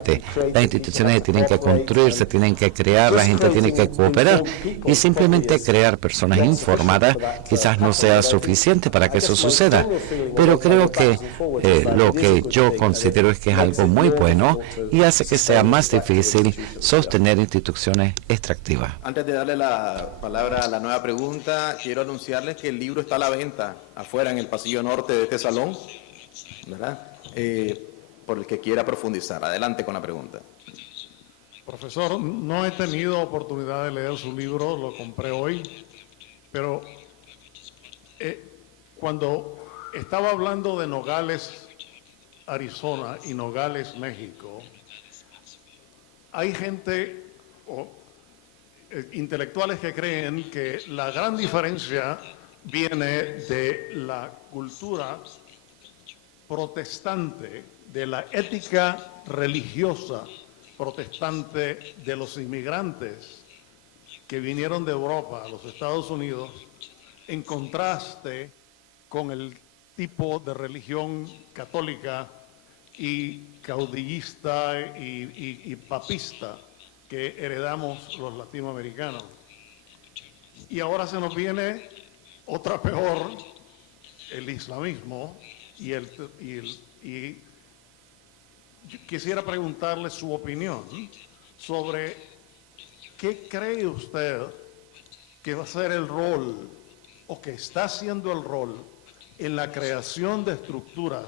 Las instituciones tienen que construirse, tienen que crear, la gente tiene que cooperar y simplemente crear personas informadas quizás no sea suficiente para que eso suceda. Pero creo que lo que yo considero es que es algo muy bueno y hace que sea más difícil sostener instituciones extractivas. Antes de darle la palabra a la nueva pregunta, quiero anunciarles que el libro está a la venta afuera en el pasillo norte de este salón, ¿verdad? Por el que quiera profundizar. Adelante con la pregunta. Profesor, no he tenido oportunidad de leer su libro, lo compré hoy, pero cuando estaba hablando de Nogales, Arizona y Nogales, México, hay gente intelectuales que creen que la gran diferencia viene de la cultura protestante, de la ética religiosa protestante de los inmigrantes que vinieron de Europa a los Estados Unidos, en contraste con el tipo de religión católica y caudillista y papista que heredamos los latinoamericanos. Y ahora se nos viene otra peor, el islamismo, y quisiera preguntarle su opinión sobre qué cree usted que va a ser el rol o que está haciendo el rol en la creación de estructuras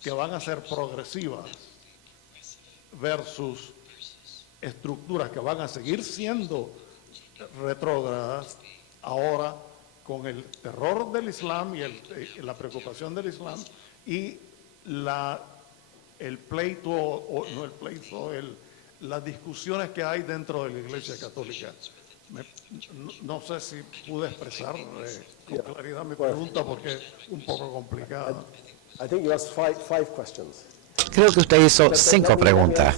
que van a ser progresivas versus estructuras que van a seguir siendo retrógradas ahora con el terror del Islam y la preocupación del Islam y las discusiones que hay dentro de la Iglesia Católica. No sé si pude expresar con claridad mi pregunta porque es un poco complicada. Creo que usted hizo 5 preguntas,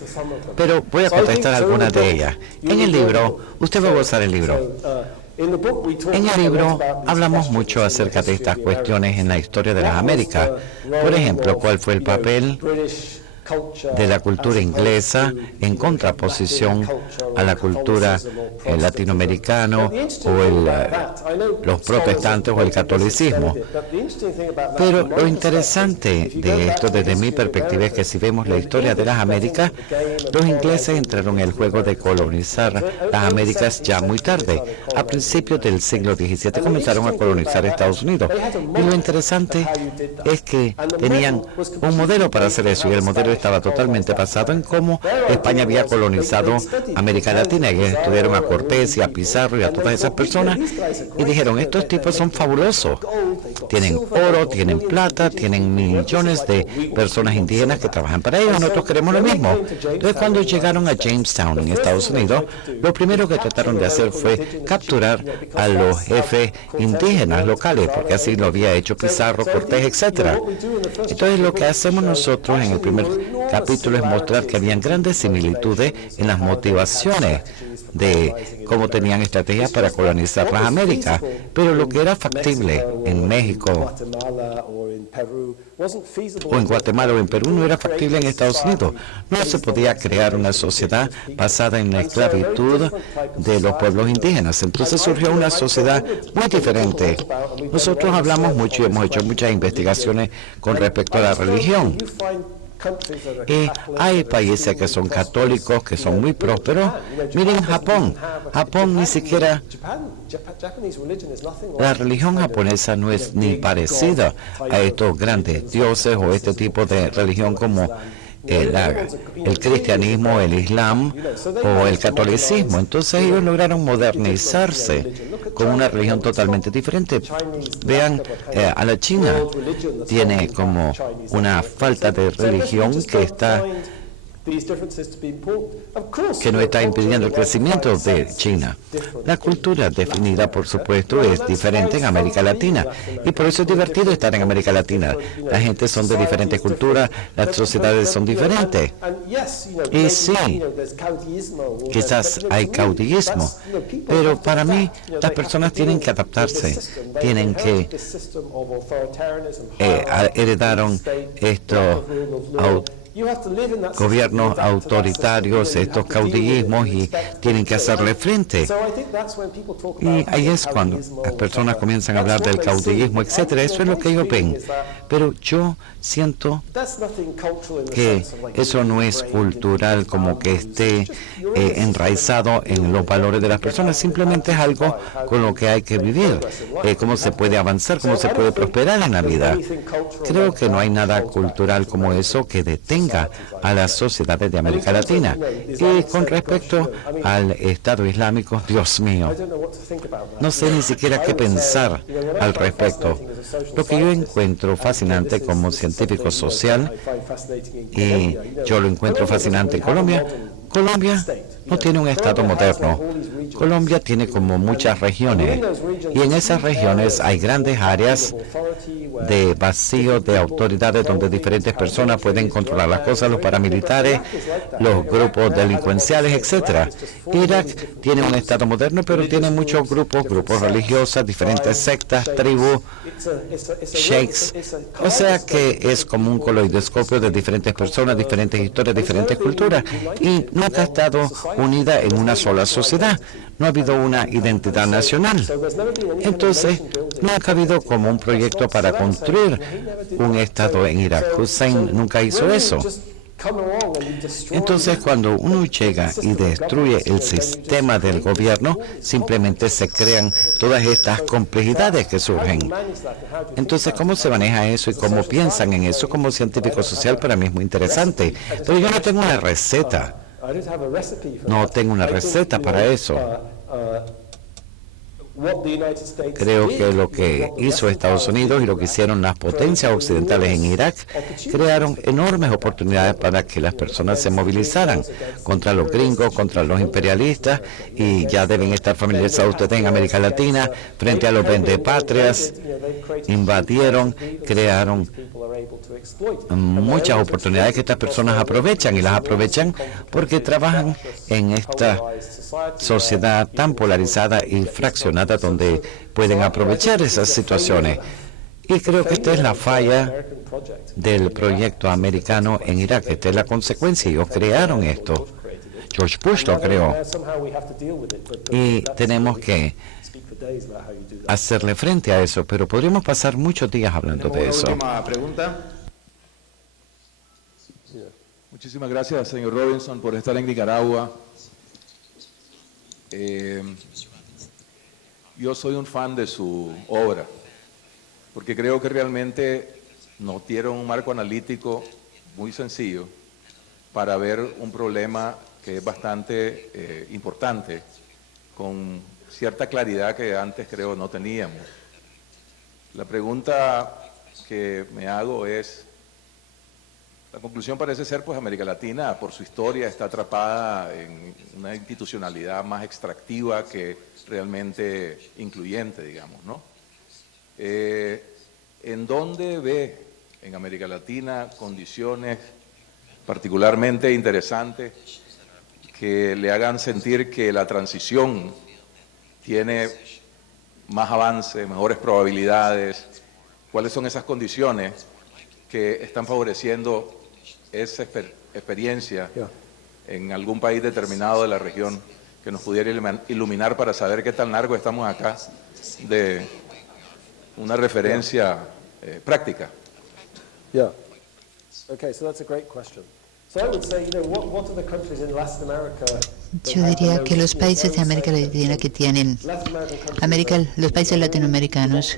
pero voy a contestar algunas de ellas. En el libro, usted va a gozar el libro. En el libro hablamos mucho acerca de estas cuestiones en la historia de las Américas. Por ejemplo, ¿cuál fue el papel de la cultura inglesa en contraposición a la cultura latinoamericana o los protestantes o el catolicismo? Pero lo interesante de esto desde mi perspectiva es que si vemos la historia de las Américas, los ingleses entraron en el juego de colonizar las Américas ya muy tarde. A principios del siglo XVII comenzaron a colonizar Estados Unidos. Y lo interesante es que tenían un modelo para hacer eso, y el modelo estaba totalmente basado en cómo España había colonizado América Latina. Y estudiaron a Cortés y a Pizarro y a todas esas personas y dijeron, estos tipos son fabulosos. Tienen oro, tienen plata, tienen millones de personas indígenas que trabajan para ellos. Nosotros queremos lo mismo. Entonces, cuando llegaron a Jamestown, en Estados Unidos, lo primero que trataron de hacer fue capturar a los jefes indígenas locales, porque así lo había hecho Pizarro, Cortés, etcétera. Entonces, lo que hacemos nosotros en el primer capítulo es mostrar que habían grandes similitudes en las motivaciones de cómo tenían estrategias para colonizar las Américas, pero lo que era factible en México o en Guatemala o en Perú no era factible en Estados Unidos. No se podía crear una sociedad basada en la esclavitud de los pueblos indígenas. Entonces surgió una sociedad muy diferente. Nosotros hablamos mucho y hemos hecho muchas investigaciones con respecto a la religión. Hay países que son católicos, que son muy prósperos. Miren Japón. Japón ni siquiera... La religión japonesa no es ni parecida a estos grandes dioses o este tipo de religión como el cristianismo, el islam o el catolicismo. Entonces ellos lograron modernizarse con una religión totalmente diferente. Vean a la China, tiene como una falta de religión que no está impidiendo el crecimiento de China. La cultura definida, por supuesto, es diferente en América Latina, y por eso es divertido estar en América Latina. La gente son de diferentes culturas, las sociedades son diferentes. Y sí, quizás hay caudillismo, pero para mí las personas tienen que adaptarse, tienen que heredaron esto gobiernos autoritarios, estos caudillismos, y tienen que hacerle frente. Y ahí es cuando las personas comienzan a hablar del caudillismo, etcétera. Eso es lo que ellos ven. Pero yo siento que eso no es cultural, como que esté enraizado en los valores de las personas. Simplemente es algo con lo que hay que vivir. Cómo se puede avanzar, cómo se puede prosperar en la vida. Creo que no hay nada cultural como eso que detenga a las sociedades de América Latina. Y con respecto al Estado Islámico, Dios mío, no sé ni siquiera qué pensar al respecto. Lo que yo encuentro fascinante como científico social, y yo lo encuentro fascinante en Colombia, Colombia no tiene un Estado moderno. Colombia tiene como muchas regiones, y en esas regiones hay grandes áreas de vacío de autoridades donde diferentes personas pueden controlar las cosas, los paramilitares, los grupos delincuenciales, etcétera. Irak tiene un Estado moderno, pero tiene muchos grupos religiosos, diferentes sectas, tribus, sheikhs. O sea que es como un caleidoscopio de diferentes personas, diferentes historias, diferentes culturas, y nunca ha estado unida en una sola sociedad. No ha habido una identidad nacional. Entonces, nunca ha habido como un proyecto para construir un Estado en Irak. Hussein nunca hizo eso. Entonces, cuando uno llega y destruye el sistema del gobierno, simplemente se crean todas estas complejidades que surgen. Entonces, ¿cómo se maneja eso y cómo piensan en eso como científico social? Para mí es muy interesante. Pero yo no tengo una receta. No tengo una receta para eso. Creo que lo que hizo Estados Unidos y lo que hicieron las potencias occidentales en Irak crearon enormes oportunidades para que las personas se movilizaran contra los gringos, contra los imperialistas, y ya deben estar familiarizados ustedes en América Latina, frente a los vendepatrias, invadieron, crearon muchas oportunidades que estas personas aprovechan, y las aprovechan porque trabajan en esta sociedad tan polarizada y fraccionada donde pueden aprovechar esas situaciones. Y creo que esta es la falla del proyecto americano en Irak. Esta es la consecuencia. Ellos crearon esto. George Bush lo creó. Y tenemos que hacerle frente a eso, pero podríamos pasar muchos días hablando de eso. Última pregunta. Muchísimas gracias, señor Robinson, por estar en Nicaragua. Yo soy un fan de su obra, porque creo que realmente nos dieron un marco analítico muy sencillo para ver un problema que es bastante importante, con cierta claridad que antes creo no teníamos. La pregunta que me hago es, la conclusión parece ser, pues América Latina, por su historia, está atrapada en una institucionalidad más extractiva que realmente incluyente, digamos, ¿no? ¿En dónde ve en América Latina condiciones particularmente interesantes que le hagan sentir que la transición tiene más avance, mejores probabilidades? ¿Cuáles son esas condiciones que están favoreciendo esa experiencia en algún país determinado de la región, que nos pudiera iluminar para saber qué tan largo estamos acá de una referencia práctica? Yeah. Okay, so that's a great question. So I would say, what are the countries in Latin America? Yo diría que los países de América Latina que tienen, los países latinoamericanos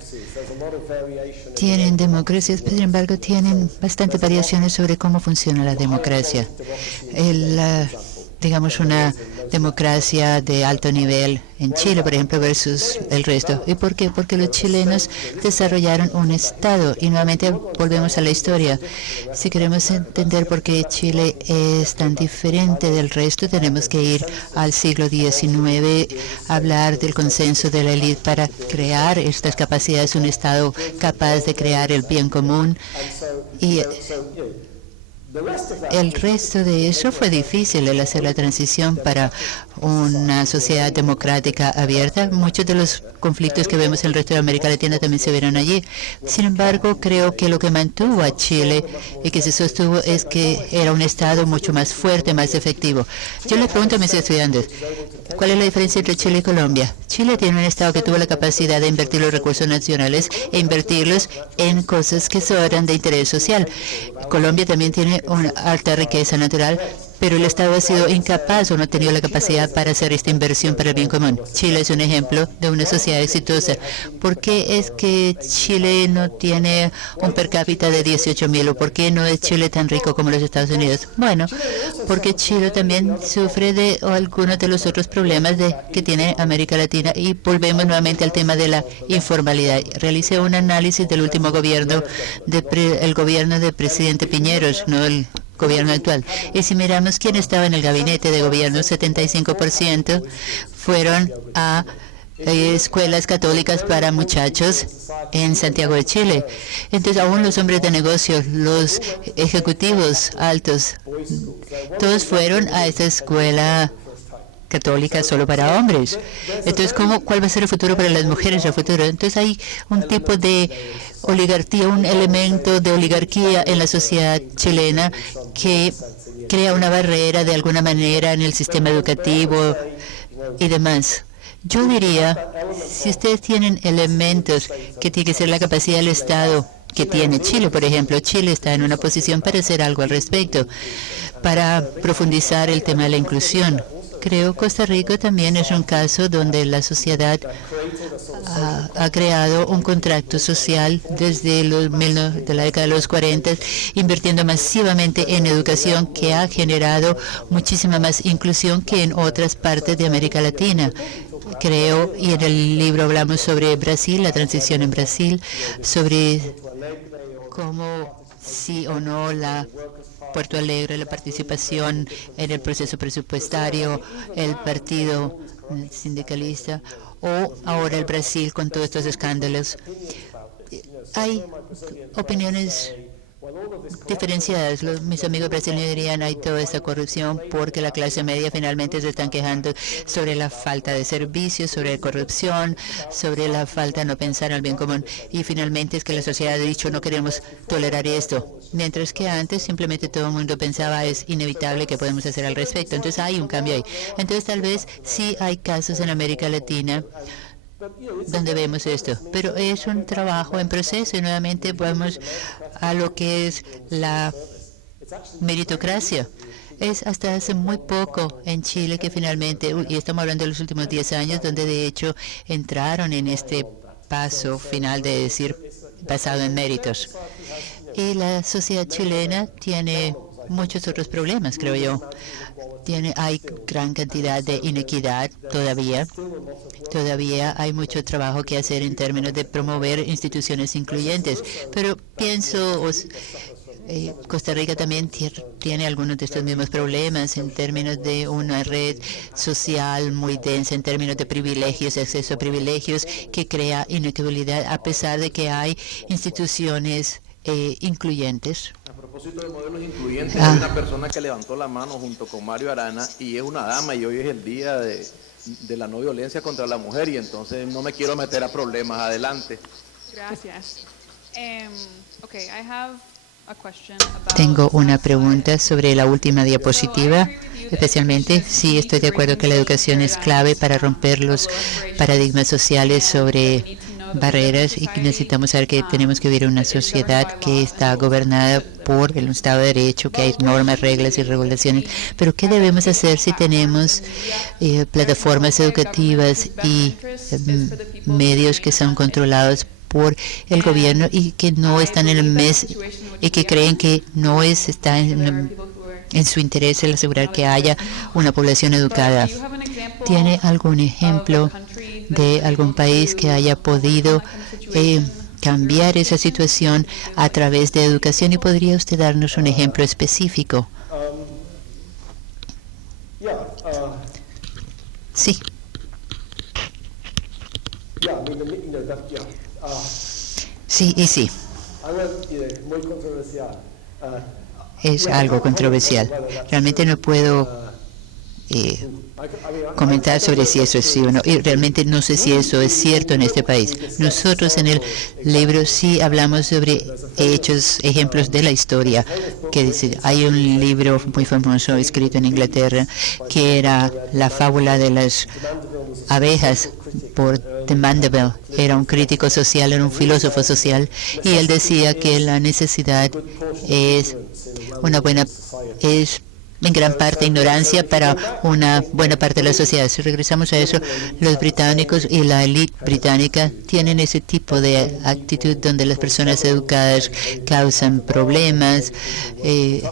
tienen democracias, pero sin embargo tienen bastantes variaciones sobre cómo funciona la democracia. Digamos, una democracia de alto nivel en Chile, por ejemplo, versus el resto. ¿Y por qué? Porque los chilenos desarrollaron un Estado. Y nuevamente volvemos a la historia. Si queremos entender por qué Chile es tan diferente del resto, tenemos que ir al siglo XIX, hablar del consenso de la élite para crear estas capacidades, un Estado capaz de crear el bien común. Y El resto de eso fue difícil, el hacer la transición para una sociedad democrática abierta. Muchos de los conflictos que vemos en el resto de América Latina también se vieron allí. Sin embargo, creo que lo que mantuvo a Chile y que se sostuvo es que era un Estado mucho más fuerte, más efectivo. Yo les pregunto a mis estudiantes, ¿cuál es la diferencia entre Chile y Colombia? Chile tiene un Estado que tuvo la capacidad de invertir los recursos nacionales e invertirlos en cosas que son de interés social. Colombia también tiene una alta riqueza natural, pero el Estado ha sido incapaz o no ha tenido la capacidad para hacer esta inversión para el bien común. Chile es un ejemplo de una sociedad exitosa. ¿Por qué es que Chile no tiene un per cápita de 18.000 o por qué no es Chile tan rico como los Estados Unidos? Bueno, porque Chile también sufre de algunos de los otros problemas que tiene América Latina y volvemos nuevamente al tema de la informalidad. Realicé un análisis del último gobierno, el gobierno del presidente Piñeros, no el gobierno actual. Y si miramos quién estaba en el gabinete de gobierno, 75% fueron a escuelas católicas para muchachos en Santiago de Chile. Entonces, aún los hombres de negocios, los ejecutivos altos, todos fueron a esta escuela católica solo para hombres. Entonces, ¿cuál va a ser el futuro para las mujeres? El futuro. Entonces, hay un tipo de oligarquía, un elemento de oligarquía en la sociedad chilena que crea una barrera de alguna manera en el sistema educativo y demás. Yo diría, si ustedes tienen elementos que tiene que ser la capacidad del Estado que tiene Chile, por ejemplo, Chile está en una posición para hacer algo al respecto, para profundizar el tema de la inclusión. Creo que Costa Rica también es un caso donde la sociedad ha creado un contrato social desde de la década de los 40, invirtiendo masivamente en educación que ha generado muchísima más inclusión que en otras partes de América Latina. Creo, y en el libro hablamos sobre Brasil, la transición en Brasil, sobre cómo sí o no Puerto Alegre, la participación en el proceso presupuestario, el partido sindicalista, o ahora el Brasil con todos estos escándalos. Hay opiniones diferenciadas. Mis amigos brasileños dirían hay toda esta corrupción porque la clase media finalmente se están quejando sobre la falta de servicios, sobre la corrupción, sobre la falta de no pensar en el bien común. Y finalmente es que la sociedad ha dicho no queremos tolerar esto. Mientras que antes simplemente todo el mundo pensaba es inevitable que podemos hacer al respecto. Entonces hay un cambio ahí. Entonces tal vez sí hay casos en América Latina donde vemos esto, pero es un trabajo en proceso y nuevamente vamos a lo que es la meritocracia. Es hasta hace muy poco en Chile que finalmente, y estamos hablando de los últimos 10 años, donde de hecho entraron en este paso final de decir basado en méritos. Y la sociedad chilena tiene muchos otros problemas, creo yo. Hay gran cantidad de inequidad todavía. Todavía hay mucho trabajo que hacer en términos de promover instituciones incluyentes. Pero pienso, Costa Rica también tiene algunos de estos mismos problemas en términos de una red social muy densa, en términos de privilegios, acceso a privilegios, que crea inequidad a pesar de que hay instituciones incluyentes. A propósito de modelos incluyentes, hay una persona que levantó la mano junto con Mario Arana y es una dama y hoy es el día de la no violencia contra la mujer y entonces no me quiero meter a problemas. Adelante. Gracias. Tengo una pregunta sobre la última diapositiva. Especialmente, sí, estoy de acuerdo que la educación es clave para romper los paradigmas sociales sobre barreras y que necesitamos saber que tenemos que vivir en una sociedad que está gobernada por el Estado de Derecho, que hay normas, reglas y regulaciones. Pero ¿qué debemos hacer si tenemos plataformas educativas y medios que son controlados por el gobierno y que no están en el mes y que creen que no está en su interés el asegurar que haya una población educada? ¿Tiene algún ejemplo de algún país que haya podido cambiar esa situación a través de educación? ¿Y podría usted darnos un ejemplo específico? Sí. Sí y sí. Muy controversial. es algo controversial. Realmente no puedo comentar sobre si eso es sí o no, y realmente no sé si eso es cierto en este país. Nosotros en el libro sí hablamos sobre hechos, ejemplos de la historia, que dice, hay un libro muy famoso escrito en Inglaterra que era la fábula de las abejas por de Mandeville. Era un crítico social, era un filósofo social, y él decía que la necesidad es en gran parte ignorancia para una buena parte de la sociedad. Si regresamos a eso, los británicos y la élite británica tienen ese tipo de actitud donde las personas educadas causan problemas, que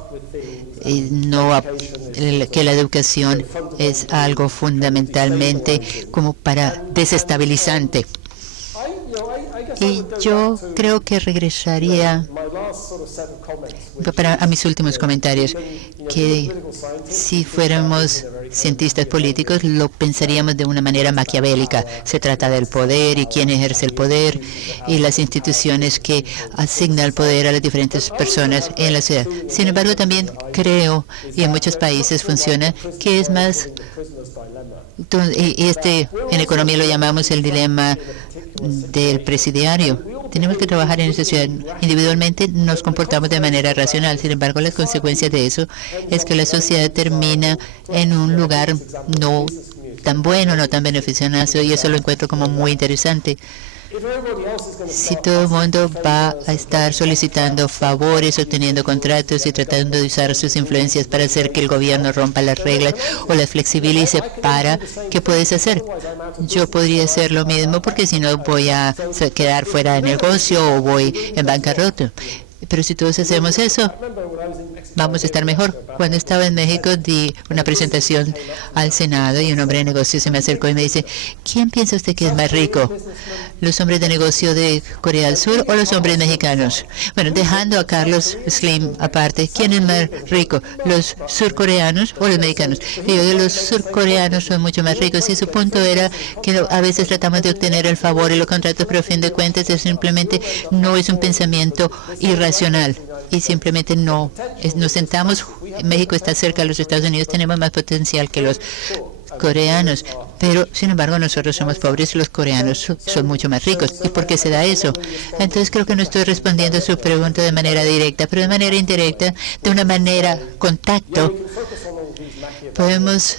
la educación es algo fundamentalmente como para desestabilizante. Y yo creo que regresaría a mis últimos comentarios, que si fuéramos cientistas políticos lo pensaríamos de una manera maquiavélica. Se trata del poder y quién ejerce el poder y las instituciones que asignan el poder a las diferentes personas en la ciudad. Sin embargo, también creo, y en muchos países funciona, que es más, en economía lo llamamos el dilema del presidiario. Tenemos que trabajar en esta ciudad. Individualmente nos comportamos de manera racional. Sin embargo, las consecuencias de eso es que la sociedad termina en un lugar no tan bueno, no tan beneficioso, y eso lo encuentro como muy interesante. Si todo el mundo va a estar solicitando favores, obteniendo contratos y tratando de usar sus influencias para hacer que el gobierno rompa las reglas o las flexibilice, ¿qué puedes hacer? Yo podría hacer lo mismo, porque si no voy a quedar fuera de negocio o voy en bancarrota. Pero si todos hacemos eso, vamos a estar mejor. Cuando estaba en México di una presentación al Senado y un hombre de negocio se me acercó y me dice, ¿quién piensa usted que es más rico? ¿Los hombres de negocio de Corea del Sur o los hombres mexicanos? Bueno, dejando a Carlos Slim aparte, ¿quién es más rico? ¿Los surcoreanos o los mexicanos? Y yo, los surcoreanos son mucho más ricos, y su punto era que a veces tratamos de obtener el favor y los contratos, pero a fin de cuentas eso simplemente no es un pensamiento irracional, y simplemente no. Nos sentamos, México está cerca de los Estados Unidos, tenemos más potencial que los coreanos, pero sin embargo nosotros somos pobres y los coreanos son mucho más ricos. ¿Y por qué se da eso? Entonces creo que no estoy respondiendo a su pregunta de manera directa, pero de manera indirecta, de una manera contacto. Podemos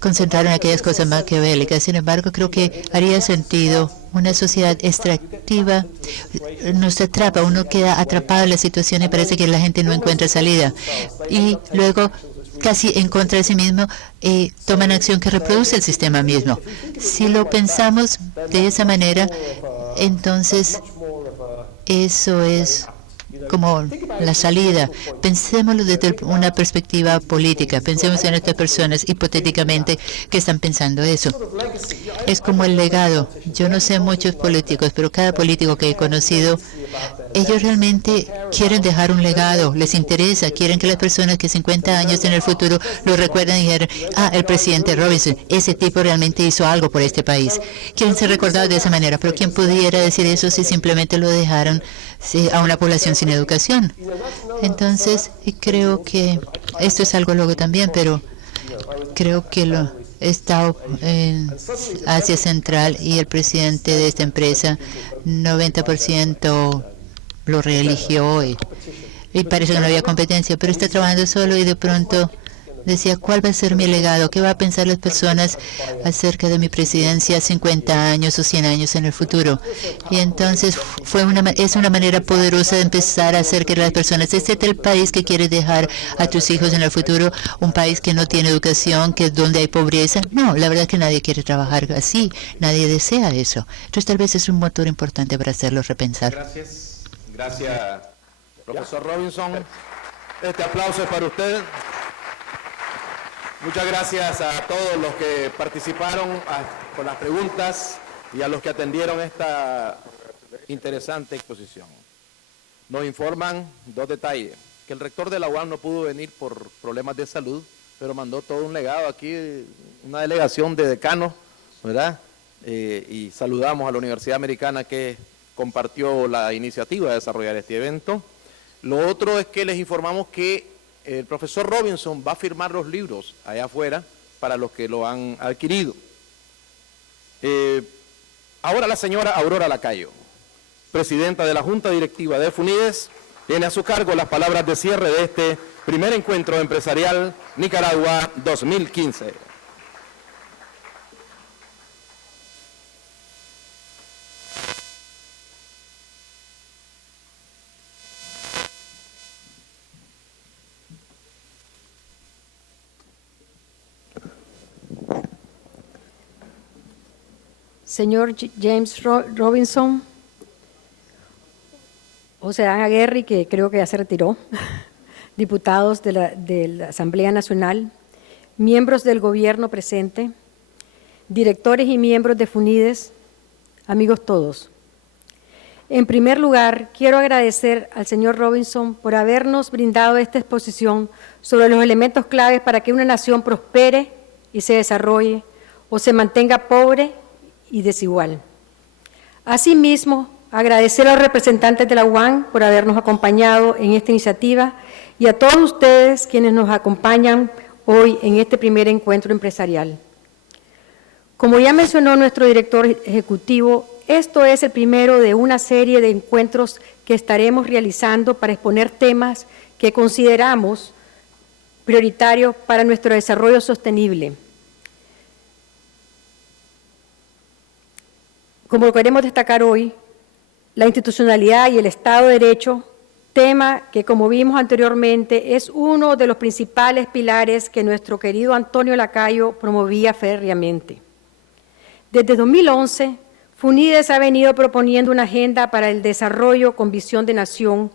concentrar en aquellas cosas maquiavélicas. Sin embargo, creo que haría sentido una sociedad extractiva. Nos atrapa, uno queda atrapado en la situación y parece que la gente no encuentra salida. Y luego, casi en contra de sí mismo, toman acción que reproduce el sistema mismo. Si lo pensamos de esa manera, entonces eso es como la salida. Pensémoslo desde una perspectiva política. Pensemos en estas personas hipotéticamente que están pensando eso. Es como el legado. Yo no sé muchos políticos, pero cada político que he conocido, ellos realmente quieren dejar un legado, les interesa, quieren que las personas que 50 años en el futuro lo recuerden y digan, el presidente Robinson, ese tipo realmente hizo algo por este país. Quieren ser recordados de esa manera, pero ¿quién pudiera decir eso si simplemente lo dejaron a una población sin educación? Entonces, creo que esto es algo luego también, pero creo que lo he estado en Asia Central y el presidente de esta empresa 90% lo reeligió y parece que no había competencia, pero está trabajando solo y de pronto decía, ¿cuál va a ser mi legado? ¿Qué va a pensar las personas acerca de mi presidencia 50 años o 100 años en el futuro? Y entonces es una manera poderosa de empezar a hacer que las personas, este es el país que quieres dejar a tus hijos en el futuro, un país que no tiene educación, que es donde hay pobreza. No, la verdad es que nadie quiere trabajar así, nadie desea eso. Entonces tal vez es un motor importante para hacerlo repensar. Gracias, profesor Robinson. Este aplauso es para usted. Muchas gracias a todos los que participaron con las preguntas y a los que atendieron esta interesante exposición. Nos informan dos detalles, que el rector de la UAM no pudo venir por problemas de salud, pero mandó todo un legado aquí, una delegación de decanos, ¿verdad? Y saludamos a la Universidad Americana que compartió la iniciativa de desarrollar este evento. Lo otro es que les informamos que el profesor Robinson va a firmar los libros allá afuera para los que lo han adquirido. Ahora la señora Aurora Lacayo, presidenta de la Junta Directiva de FUNIDES, tiene a su cargo las palabras de cierre de este primer encuentro empresarial Nicaragua 2015. Señor James Robinson, José Dan Aguirre, que creo que ya se retiró, diputados de la Asamblea Nacional, miembros del gobierno presente, directores y miembros de FUNIDES, amigos todos. En primer lugar, quiero agradecer al señor Robinson por habernos brindado esta exposición sobre los elementos claves para que una nación prospere y se desarrolle o se mantenga pobre y desigual. Asimismo, agradecer a los representantes de la UAN por habernos acompañado en esta iniciativa y a todos ustedes quienes nos acompañan hoy en este primer encuentro empresarial. Como ya mencionó nuestro director ejecutivo, esto es el primero de una serie de encuentros que estaremos realizando para exponer temas que consideramos prioritarios para nuestro desarrollo sostenible. Como queremos destacar hoy, la institucionalidad y el Estado de Derecho, tema que, como vimos anteriormente, es uno de los principales pilares que nuestro querido Antonio Lacayo promovía férreamente. Desde 2011, FUNIDES ha venido proponiendo una agenda para el desarrollo con visión de nación,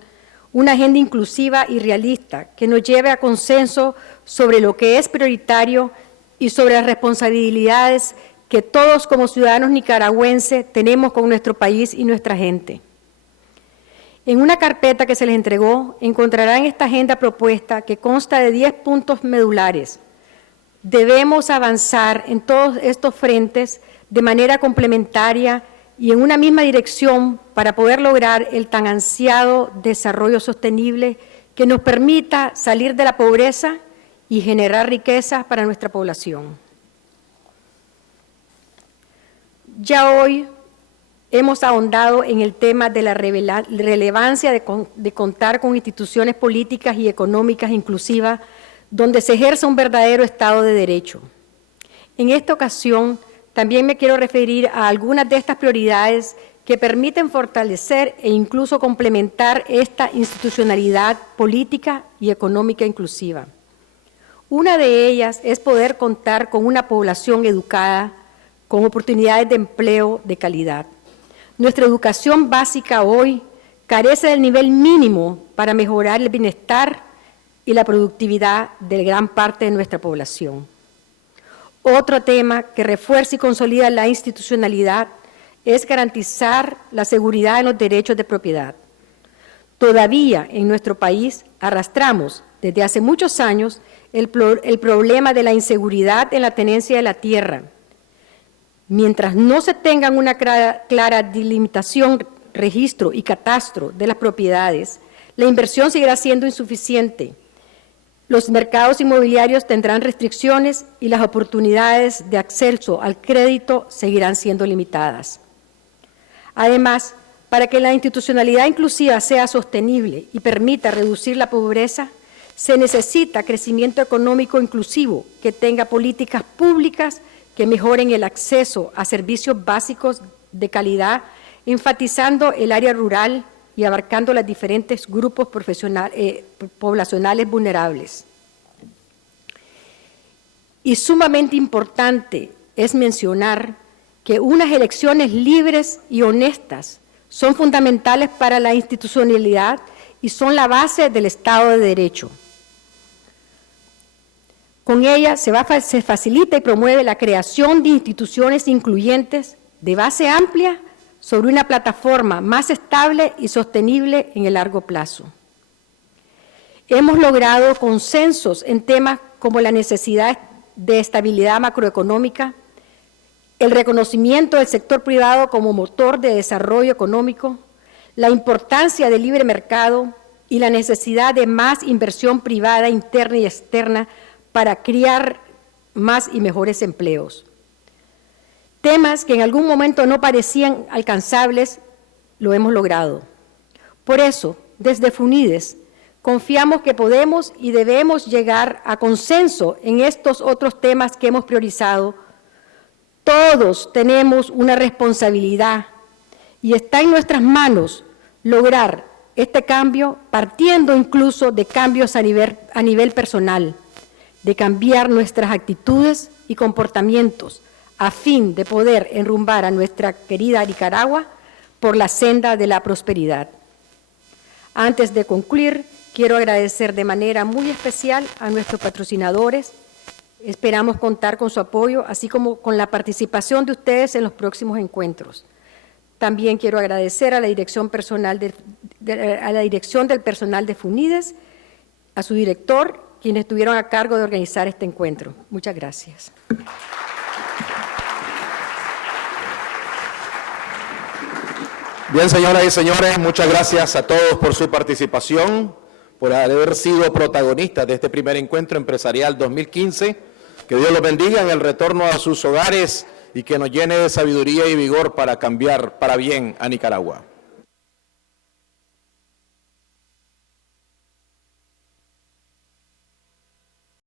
una agenda inclusiva y realista que nos lleve a consenso sobre lo que es prioritario y sobre las responsabilidades que todos como ciudadanos nicaragüenses tenemos con nuestro país y nuestra gente. En una carpeta que se les entregó, encontrarán esta agenda propuesta que consta de 10 puntos medulares. Debemos avanzar en todos estos frentes de manera complementaria y en una misma dirección para poder lograr el tan ansiado desarrollo sostenible que nos permita salir de la pobreza y generar riquezas para nuestra población. Ya hoy hemos ahondado en el tema de la relevancia de contar con instituciones políticas y económicas inclusivas donde se ejerza un verdadero Estado de Derecho. En esta ocasión, también me quiero referir a algunas de estas prioridades que permiten fortalecer e incluso complementar esta institucionalidad política y económica inclusiva. Una de ellas es poder contar con una población educada, con oportunidades de empleo de calidad. Nuestra educación básica hoy carece del nivel mínimo para mejorar el bienestar y la productividad de gran parte de nuestra población. Otro tema que refuerza y consolida la institucionalidad es garantizar la seguridad en los derechos de propiedad. Todavía en nuestro país arrastramos desde hace muchos años el problema de la inseguridad en la tenencia de la tierra. Mientras no se tengan una clara delimitación, registro y catastro de las propiedades, la inversión seguirá siendo insuficiente. Los mercados inmobiliarios tendrán restricciones y las oportunidades de acceso al crédito seguirán siendo limitadas. Además, para que la institucionalidad inclusiva sea sostenible y permita reducir la pobreza, se necesita crecimiento económico inclusivo que tenga políticas públicas que mejoren el acceso a servicios básicos de calidad, enfatizando el área rural y abarcando los diferentes grupos poblacionales vulnerables. Y sumamente importante es mencionar que unas elecciones libres y honestas son fundamentales para la institucionalidad y son la base del Estado de Derecho. Con ella se facilita y promueve la creación de instituciones incluyentes de base amplia sobre una plataforma más estable y sostenible en el largo plazo. Hemos logrado consensos en temas como la necesidad de estabilidad macroeconómica, el reconocimiento del sector privado como motor de desarrollo económico, la importancia del libre mercado, y la necesidad de más inversión privada interna y externa para crear más y mejores empleos. Temas que en algún momento no parecían alcanzables, lo hemos logrado. Por eso, desde FUNIDES, confiamos que podemos y debemos llegar a consenso en estos otros temas que hemos priorizado. Todos tenemos una responsabilidad y está en nuestras manos lograr este cambio, partiendo incluso de cambios a nivel personal, de cambiar nuestras actitudes y comportamientos a fin de poder enrumbar a nuestra querida Nicaragua por la senda de la prosperidad. Antes de concluir, quiero agradecer de manera muy especial a nuestros patrocinadores. Esperamos contar con su apoyo, así como con la participación de ustedes en los próximos encuentros. También quiero agradecer a la dirección del personal de FUNIDES, a su director, quienes estuvieron a cargo de organizar este encuentro. Muchas gracias. Bien, señoras y señores, muchas gracias a todos por su participación, por haber sido protagonistas de este primer encuentro empresarial 2015. Que Dios los bendiga en el retorno a sus hogares y que nos llene de sabiduría y vigor para cambiar para bien a Nicaragua.